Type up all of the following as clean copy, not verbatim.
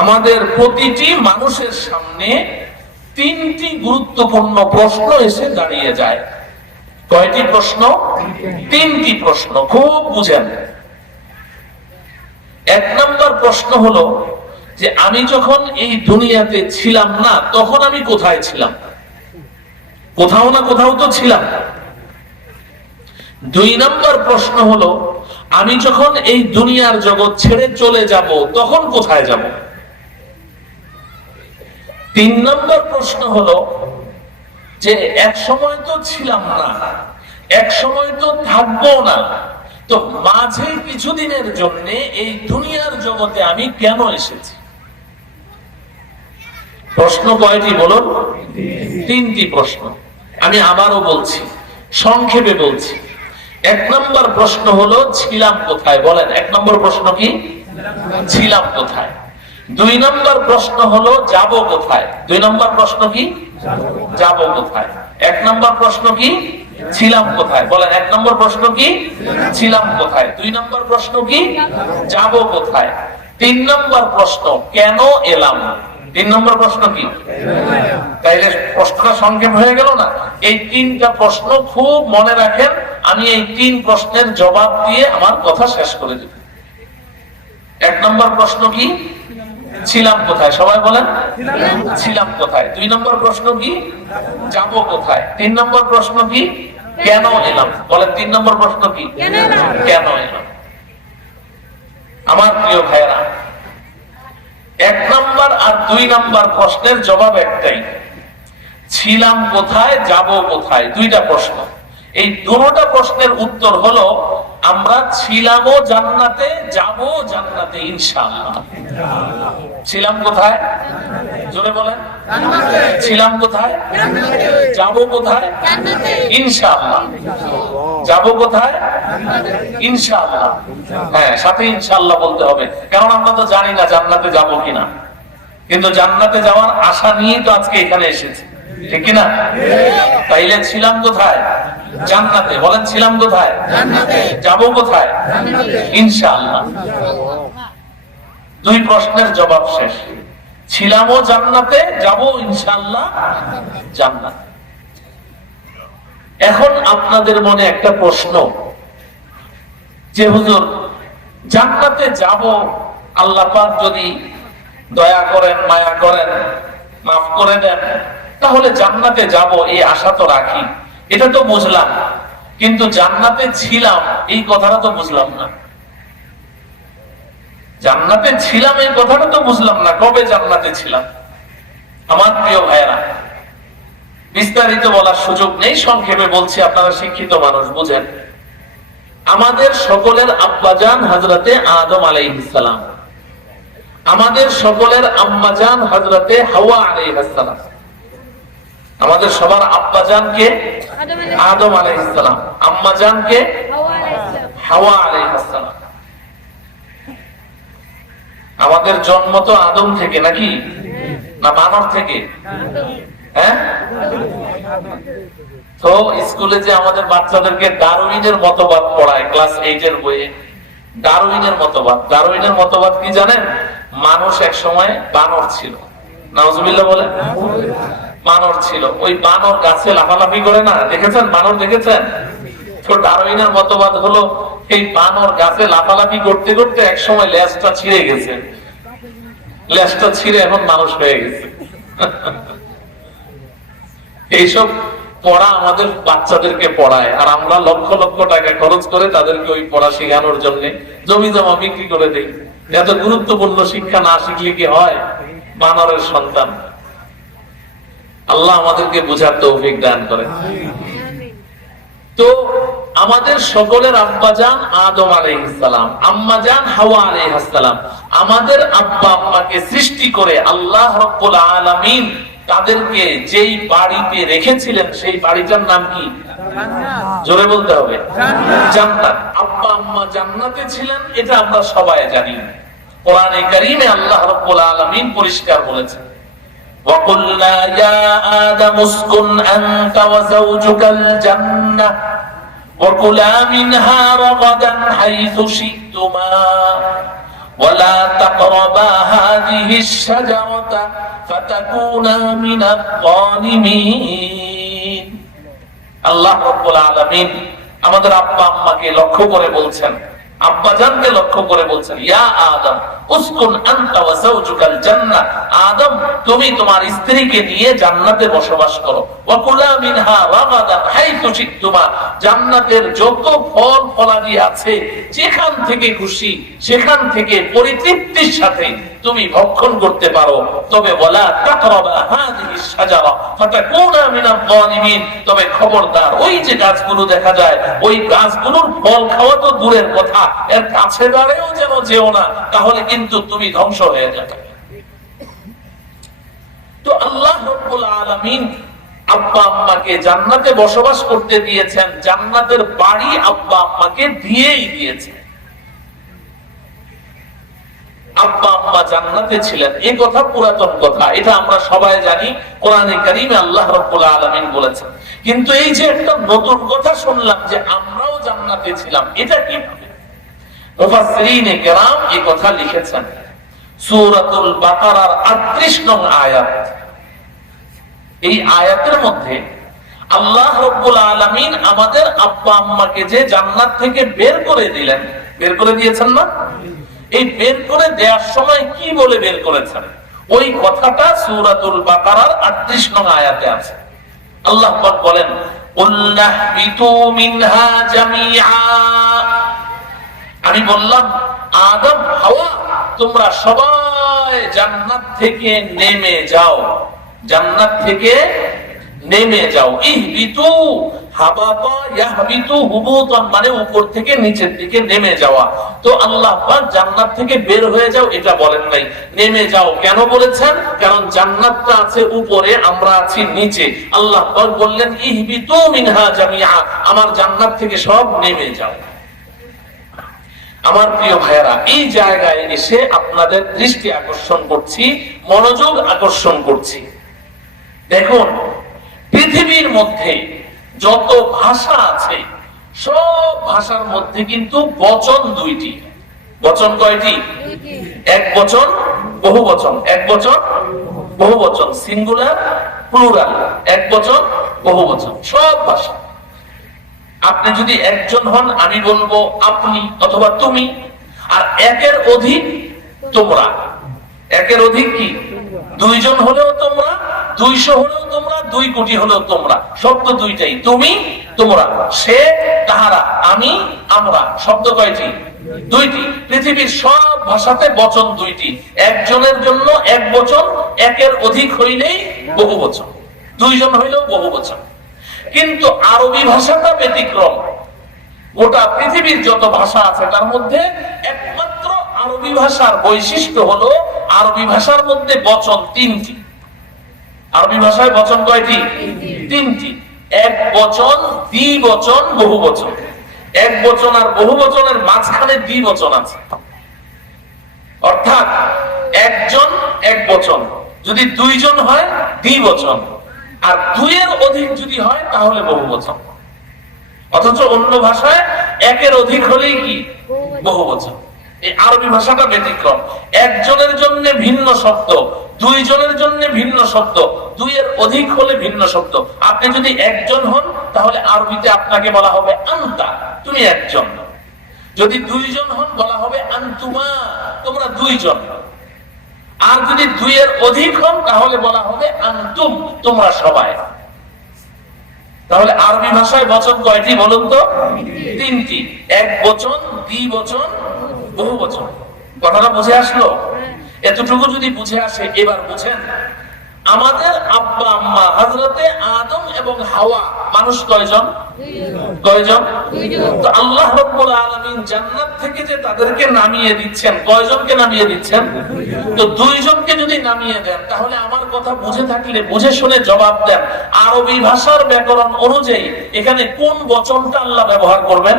আমাদের প্রতিটি মানুষের সামনে তিনটি গুরুত্বপূর্ণ প্রশ্ন এসে দাঁড়িয়ে যায়। কয়টি প্রশ্ন? তিনটি প্রশ্ন, খুব বুঝেন। এক নম্বর প্রশ্ন হলো যে আমি যখন এই দুনিয়াতে ছিলাম না তখন আমি কোথায় ছিলাম? কোথাও না কোথাও তো ছিলাম। দুই নম্বর প্রশ্ন হলো আমি যখন এই দুনিয়ার জগৎ ছেড়ে চলে যাব তখন কোথায় যাব? তিন নম্বর প্রশ্ন হলো যে এক সময় তো ছিলাম না, এক সময় তো থাকবো না, তো মাঝে কিছুদিনের জন্য এই দুনিয়ার জগতে আমি কেন এসেছি? প্রশ্ন কয়টি বলুন? তিনটি প্রশ্ন। আমি আবারও বলছি, সংক্ষেপে বলছি। এক নম্বর প্রশ্ন হলো ছিলাম কোথায়? বলেন, এক নম্বর প্রশ্ন কি? ছিলাম কোথায়। দুই নম্বর প্রশ্ন হলো যাব কোথায়? দুই নম্বর প্রশ্ন কি? যাব কোথায়। এক নম্বর প্রশ্ন কি? ছিলাম কোথায়। বলেন, এক নম্বর প্রশ্ন কি? ছিলাম কোথায়। দুই নম্বর প্রশ্ন কি? যাব কোথায়। তিন নম্বর প্রশ্ন কেন এলাম? তিন নম্বর প্রশ্ন কি? তাইলে প্রশ্নটা সংক্ষেপ হয়ে গেল না? এই তিনটা প্রশ্ন খুব মনে রাখেন। আমি এই তিন প্রশ্নের জবাব দিয়ে আমার কথা শেষ করে দেব। এক নম্বর প্রশ্ন কি? ছিলাম কোথায়। সবাই বলেন, ছিলাম কোথায়। দুই নম্বর প্রশ্ন কি? যাব কোথায়। তিন নম্বর প্রশ্ন কি? কেন এলাম। বলেন, তিন নম্বর প্রশ্ন কি? কেন এলাম। আমার প্রিয় ভাইয়েরা, এক নম্বর আর দুই নম্বর প্রশ্নের জবাব একটাই, ছিলাম কোথায়, যাব কোথায়। দুইটা প্রশ্ন। এই দুটোটা প্রশ্নের উত্তর হলো আমরা ছিলামও জান্নাতে, যাবো জান্নাতে ইনশাআল্লাহ। ছিলাম কোথায়? জোরে বলেন। ছিলাম কোথায়? যাব কোথায়? ইনশাআল্লাহ। যাব কোথায়? ইনশাআল্লাহ। হ্যাঁ, সাথে ইনশাআল্লাহ বলতে হবে, কারণ আমরা তো জানি না জান্নাতে যাব কিনা, কিন্তু জান্নাতে যাওয়ার আশা নিয়েই তো আজকে এখানে এসেছি, ঠিক কিনা? তাইলে ছিলাম কোথায়? জান্নাতে। বলেন, ছিলাম কোথায়? জান্নাতে। যাব কোথায়? জান্নাতে ইনশাআল্লাহ। দুই প্রশ্নের জবাব শেষ। ছিলামও জান্নাতে, যাব ইনশাআল্লাহ জান্নাত। এখন আপনাদের মনে একটা প্রশ্ন যে হুজুর, জান্নাতে যাব আল্লাহ পাক যদি দয়া করেন, মায়া করেন, মাফ করে দেন, তাহলে জান্নাতে যাব এই আশা তো রাখি, এটা তো বুঝলাম, কিন্তু জান্নাতে ছিলাম এই কথাটা তো বুঝলাম না। জান্নাতে ছিলাম এই কথাটা তো বুঝলাম না। কবে জান্নাতে ছিলাম? আমার প্রিয় ভাইয়েরা, বিস্তারিত বলার সুযোগ নেই, সংক্ষেপে বলছি, আপনারা শিক্ষিত মানুষ, বুঝেন। আমাদের সকলের আব্বাজান হযরতে আদম আলাইহিস সালাম, আমাদের সকলের আম্মাজান হযরতে হাওয়া আলাইহিস সালাম। আমাদের সবার আব্বাজান কে? আদম আলাইহিস সালাম। আম্মাজান কে? হাওয়া আলাইহিস সালাম। আমাদের জন্ম তো আদম থেকে নাকি, না বানর থেকে? হ্যাঁ, তো স্কুলে যে আমাদের বাচ্চাদেরকে ডারউইনের মতবাদ পড়ায় ক্লাস 8 এর বইয়ে, ডারউইনের মতবাদ। ডারউইনের মতবাদ কি জানেন? মানুষ এক সময় বানর ছিল। নাউজুবিল্লাহ বলেন। বানর ছিল। ওই বানর গাছে লাফালাফি করে না, দেখেছেন? বানর দেখেছেন? তো ডারউইনের মতবাদ হলো এই বানর গাছে লাফালাফি করতে করতে এক সময় লেজটা ছিঁড়ে গেছে, লেজটা ছিঁড়ে এখন মানুষ হয়ে গেছে। এইসব পড়া আমাদের বাচ্চাদেরকে পড়ায়, আর আমরা লক্ষ লক্ষ টাকা খরচ করে তাদেরকে ওই পড়া শেখানোর জন্য জমি জমা বিক্রি করে দেই। এত গুরুত্বপূর্ণ শিক্ষা না শিখলে কি হয়? বানরের সন্তান। আল্লাহ আমাদেরকে বুঝার তৌফিক দান করেন। তো আমাদের সকলের আব্বাজান আদম আলাইহিস সালাম, আম্মাজান হাওয়া আলাইহিস সালাম, আমাদের আব্বা আম্মাকে সৃষ্টি করে আল্লাহ রাব্বুল আলামিন তাদেরকে যেই বাড়িতে রেখেছিলেন সেই বাড়িটার নাম কি? জোরে বলতে হবে, জান্নাত। আব্বা আম্মা জান্নাতে ছিলেন, এটা আমরা সবাই জানি। কোরআনে কারীমে আল্লাহ রাব্বুল আলামিন পরিষ্কার বলেছেন, وَقُلْنَا يَا آدَمُ اسْكُنْ أَنْتَ وَزَوْجُكَ الْجَنَّةَ وَكُلَا مِنْهَا رَغَدًا حَيْثُ شِئْتُمَا وَلَا تَقْرَبَا هَذِهِ হাযিহিশ শাজারাতা ফাতাকুনা মিনাল যালিমিন। আল্লাহ রাব্বুল আলামিন আমাদের আব্বা আম্মাকে লক্ষ্য করে বলছেন, আব্বা জানকে লক্ষ্য করে বলছেন, ইয়া আদম উসকুন আনতা ওয়া যাওজুকাল জান্নাহ, আদম তুমি তোমার স্ত্রীকে নিয়ে জান্নাতে বসবাস করো, ওয়া কুলা মিনহা রাগাদান হাইতু শিতুমা, জান্নাতের যত ফল ফলাদি আছে যেখান থেকে খুশি সেখান থেকে পরিতৃপ্তির সাথে তুমি ভক্ষণ করতে পারো, তবে ওয়ালা তাকরাবা হাযিহিশ শাজারা ফাতাকুনা মিনাল যালিমিন, তবে খবরদার ওই যে গাছগুলো দেখা যায় ওই গাছগুলোর ফল খাওয়া তো দূরের কথা, এর কাছে দাঁড়িয়েও যেন যেও না, তাহলে কিন্তু তুমি ধ্বংস হয়ে যাবে। তো আল্লাহ রাব্বুল আলামিন আব্বা আম্মাকে জান্নাতে বসবাস করতে দিয়েছেন, জান্নাতের বাড়ি আব্বা আম্মাকে দিয়েই দিয়েছেন। আব্বা আম্মা জান্নাতে ছিলেন, এই কথা পুরাতন কথা, এটা আমরা সবাই জানি, কোরআনে কারীমে আল্লাহ রাব্বুল আলামিন বলেছেন। কিন্তু এই যে একটা নতুন কথা শুনলাম যে আমরাও জান্নাতে ছিলাম, এটা কি? মুফাসসিরিনে কেরাম এই কথা লিখেছেন সূরাতুল বাকারার 38 নং আয়াত। এই আয়াতের মধ্যে আল্লাহ রাব্বুল আলামিন আমাদের আব্বা আম্মাকে যে জান্নাত থেকে বের করে দিলেন, বের করে দিয়েছেন না, এই বের করে দেওয়ার সময় কি বলে বের করেছেন ওই কথাটা সূরাতুল বাকারার 38 নং আয়াতে আছে। আল্লাহ পাক বলেন, উল্লাহবিতু মিনহা জামিআ, আমি বললাম আদম হাওয়া তোমরা সবাই জান্নাত থেকে নেমে যাও, জান্নাত থেকে নেমে যাও। ইহবিতু হাবাতা ইয়াহবিতু হুবুতান, মানে উপর থেকে নিচের দিকে নেমে যাওয়া। তো আল্লাহ পাক জান্নাত থেকে বের হয়ে যাও এটা বলেন নাই, নেমে যাও কেন বলেছেন? কারণ জান্নাতটা আছে উপরে, আমরা আছি নিচে। আল্লাহ পাক বললেন ইহবিতু মিনহা জামিআ, আমার জান্নাত থেকে সব নেমে যাও। আমার প্রিয় ভাইয়েরা, এই জায়গায় এসে আপনাদের দৃষ্টি আকর্ষণ করছি, মনোযোগ আকর্ষণ করছি। দেখুন পৃথিবীর মধ্যে যত ভাষা আছে সব ভাষার মধ্যে কিন্তু বচন দুইটি। বচন কয়টি? এক বচন, বহু বচন। এক বচন, বহু বচন, সিঙ্গুলার প্লুরাল, এক বচন, বহু বচন, সব ভাষা। আপনি যদি একজন হন আমি বলবো আপনি অথবা তুমি, আর একের অধিক তোমরা। একের অধিক কি? দুইজন হলেও তোমরা, 200 হলেও তোমরা, 2 কোটি হলেও তোমরা, শব্দ দুইটাই, তুমি তোমরা, সে তাহারা, আমি আমরা, শব্দ কয়টি? দুইটি। পৃথিবীর সব ভাষাতে বচন দুইটি, একজনের জন্য এক বচন, একের অধিক হইলেই বহু বচন, 2 জন হইলেও বহু বচন। কিন্তু আরবি ভাষাটা ব্যতিক্রম। গোটা পৃথিবীর যত ভাষা আছে তার মধ্যে একমাত্র আরবি ভাষার বৈশিষ্ট্য হলো আরবি ভাষার মধ্যে বচন 3টি। আরবি ভাষায় বচন কয়টি? 3টি। এক বচন, দ্বিবচন, বহু বচন। এক বচন আর বহু বচনের মাঝখানে দ্বিবচন আছে, অর্থাৎ একজন এক বচন, যদি 2 জন হয় দ্বিবচন, আর 2 এর অধিক যদি হয় তাহলে বহু বচন। অথচ অন্য ভাষায় একের অধিক হলেই কি? বহু বচন। এই আরবি ভাষাটা ব্যতিক্রম। একজনের জন্য ভিন্ন শব্দ, 2 জনের জন্য ভিন্ন শব্দ, 2 এর অধিক হলে ভিন্ন শব্দ। আপনি যদি একজন হন তাহলে আরবিতে আপনাকে বলা হবে আনতা, তুমি একজন। যদি 2 জন হন বলা হবে আনতুমা, তোমরা 2 জন। আর যদি 2 এর অধিক হন তাহলে বলা হবে আনতুম, তোমরা সবাই। তাহলে আরবি ভাষায় বচন কয়টি বলুন তো? 3টি। এক বচন, দ্বিবচন, বহু বচন। কথাটা বুঝে আসলো? এতটুকু যদি বুঝে আসে, এবার বুঝেন আমাদের আব্বা আম্মা হযরতে আদম এবং হাওয়া মানুষ কয়জন? কয়জন? তো আল্লাহ রাব্বুল আলামিন জান্নাত থেকে যে তাদেরকে নামিয়ে দিচ্ছেন, কয়জনকে নামিয়ে দিচ্ছেন? তো 2 জনকে যদি নামিয়ে দেন তাহলে আমার কথা বুঝে থাকলে বুঝে শুনে জবাব দেন, আরবি ভাষার ব্যাকরণ অনুযায়ী এখানে কোন বচনটা আল্লাহ ব্যবহার করবেন?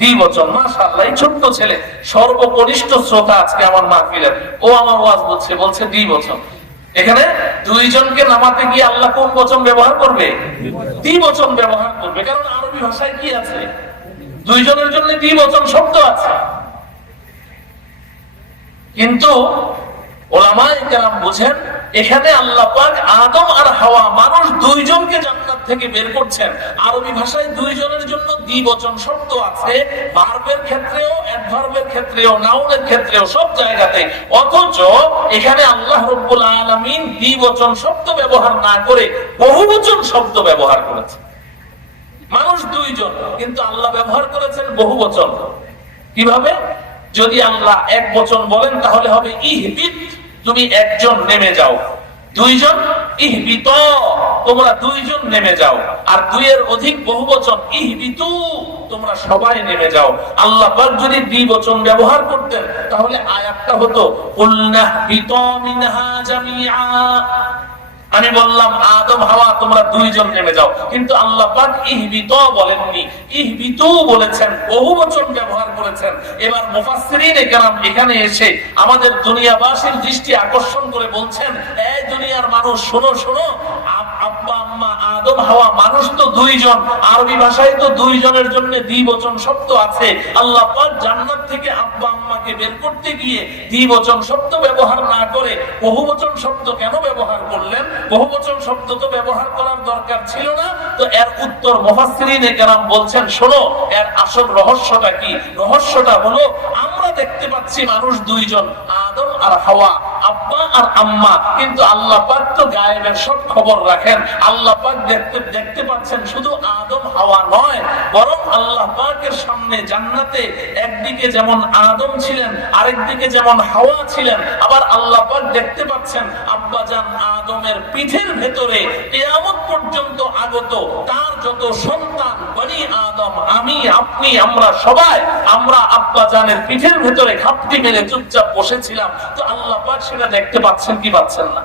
দ্বিবচন। মাশাআল্লাহ, এই ছোট্ট ছেলে সর্বকনিষ্ঠ শ্রোতা আজকে আমার মাহফিলের, ও আমার ওয়াজ বলছে, বলছে দ্বিবচন। এখানে 2 জনকে নামাতে গিয়ে আল্লাহ কোন বচন ব্যবহার করবে? দ্বিবচন ব্যবহার করবে। কারণ আরবি ভাষায় কি আছে? 2 জনের জন্য দ্বিবচন শব্দ আছে। কিন্তু ওলামায়ে কেরাম বুঝেন, এখানে আল্লাহ পাক আদম আর হাওয়া মানুষ দুইজনকে জান্নাত থেকে বের করছেন। আরবি ভাষায় দুইজনের জন্য দ্বিবচন শব্দ আছে, ভার্বের ক্ষেত্রেও, অ্যাডভার্বের ক্ষেত্রেও, নাউনের ক্ষেত্রেও, সব জায়গাতে। অথচ এখানে আল্লাহ রাব্বুল আলামিন দ্বিবচন শব্দ ব্যবহার না করে বহুবচন শব্দ ব্যবহার করেছেন। মানুষ দুইজন, কিন্তু আল্লাহ ব্যবহার করেছেন বহুবচন। কিভাবে? যদি আল্লাহ এক বচন বলেন তাহলে হবে ইহবিত, তুমি একজন নেমে যাও। দুইজন, ইহবিত, তোমরা দুইজন নেমে যাও। আর দুইয়ের অধিক বহুবচন, ইহবিতু, তোমরা সবাই নেমে যাও। আল্লাহ পাক যদি দ্বিবচন ব্যবহার করতেন তাহলে আয়াতটা হতো কুলনাহবিতু মিনহা জামিআ। আমি বললাম আদম হাওয়া তোমরা দুইজন নেমে যাও, কিন্তু আল্লাহ পাক ইহবিত বলেননি, ইহবিতু বলেছেন, বহুবচন ব্যবহার করেছেন। এবার মুফাসসিরিনে কেরাম এখানে এসে আমাদের দুনিয়াবাসীর দৃষ্টি আকর্ষণ করে বলছেন, এই দুনিয়ার মানুষ শোনো শোনো, আব্বা আম্মা আদম হাওয়া মানুষ তো দুইজন, আরবি ভাষায় তো দুইজনের জন্য দ্বিবচন শব্দ আছে। আল্লাহ পাক জান্নাত থেকে আব্বা আম্মাকে বের করতে গিয়ে দ্বিবচন শব্দ ব্যবহার না করে বহুবচন শব্দ কেন ব্যবহার করলেন? বহুবচন শব্দ তো ব্যবহার করার দরকার ছিল না। তো এর উত্তর মুফাসসিরিনে কেরাম বলছেন, শোনো এর আসল রহস্যটা কি? রহস্যটা হলো, আমরা দেখতে পাচ্ছি মানুষ দুইজন, আদম আর হাওয়া, আব্বা আর আম্মা, কিন্তু আল্লাহ পাক তো গায়েবের সব খবর রাখেন। আল্লাহ পাক দেখতে পাচ্ছেন শুধু আদম হাওয়া নয়, বরং আল্লাহ পাকের সামনে জান্নাতে একদিকে যেমন আদম ছিলেন, আরেকদিকে যেমন হাওয়া ছিলেন। আবার আল্লাহ পাক দেখতে পাচ্ছেন আব্বাজান আদমের পিঠের ভেতরে কিয়ামত পর্যন্ত আগত তার যত সন্তান, বনি আদম, আমি, আপনি, আমরা সবাই, আমরা আব্বাজানের পিঠের ভেতরে ঘাপটি মেরে চুপচাপ বসেছিলাম। তো আল্লাহ পাক সেটা দেখতে পাচ্ছেন কি পাচ্ছেন না?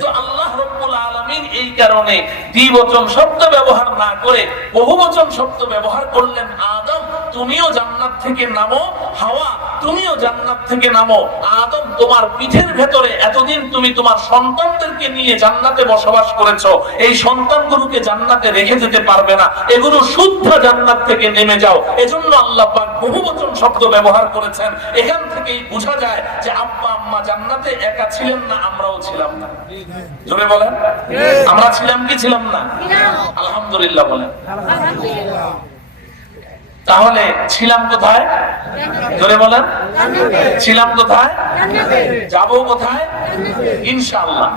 তো আল্লাহ রাব্বুল আলামিন এই কারণে দ্বিবচন শব্দ ব্যবহার না করে বহুবচন শব্দ ব্যবহার করলেন। আদম তুমিও জান্নাত থেকে নামো, হাওয়া তুমিও জান্নাত থেকে নামো। আদম তোমার পিঠের ভেতরে এতদিন তুমি তোমার সন্তানদেরকে নিয়ে জান্নাতে বসবাস করেছো, এই সন্তানগুলোকে জান্নাতে রেখে যেতে পারবে না, এগুলো শুদ্ধ জান্নাত থেকে নেমে যাও। এজন্য আল্লাহ পাক বহুবচন শব্দ ব্যবহার করেছেন। এখান থেকেই বোঝা যায় যে আব্বা আম্মা জান্নাতে একা ছিলেন না, আমরাও ছিলাম না। জোরে বলেন, আমরা ছিলাম কি ছিলাম না? আলহামদুলিল্লাহ বলেন। তাহলে ছিলাম কোথায়? জোরে বলেন, ছিলাম কোথায়? যাবো কোথায়? ইনশাআল্লাহ।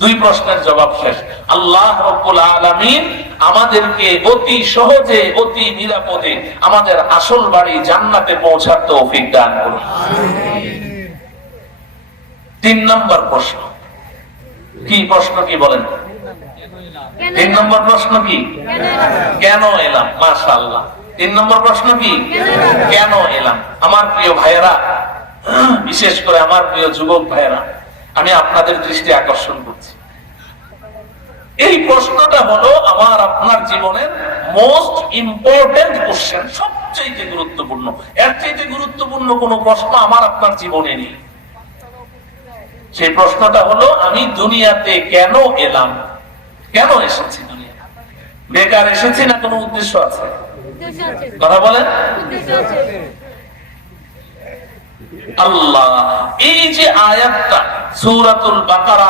দুই প্রশ্নের জবাব শেষ। আল্লাহ রাব্বুল আলামিন আমাদেরকে অতি সহজে, অতি নিরাপদে আমাদের আসল বাড়ি জান্নাতে পৌঁছার তৌফিক দান করুন। তিন নম্বর প্রশ্ন কি? প্রশ্ন কি বলেন? তিন নম্বর প্রশ্ন কি? কেন এলাম? মাশাআল্লাহ। তিন নম্বর প্রশ্ন কি? কেন এলাম? আমার প্রিয় ভাইয়েরা, বিশেষ করে আমার প্রিয় যুবক ভাইয়েরা, আমি আপনাদের দৃষ্টি আকর্ষণ করছি। এই প্রশ্নটা হলো আমার আপনার জীবনের মোস্ট ইম্পর্টেন্ট কোশ্চেন, সবচেয়ে গুরুত্বপূর্ণ। এর চাইতে গুরুত্বপূর্ণ কোন প্রশ্ন আমার আপনার জীবনে নেই। সেই প্রশ্নটা হলো, আমি দুনিয়াতে কেন এলাম? কেন এসেছি দুনিয়া? বেকার এসেছি না কোনো উদ্দেশ্য আছে? কথা বলেন। আল্লাহ এই যে আয়াতটা সূরাতুল বাকারা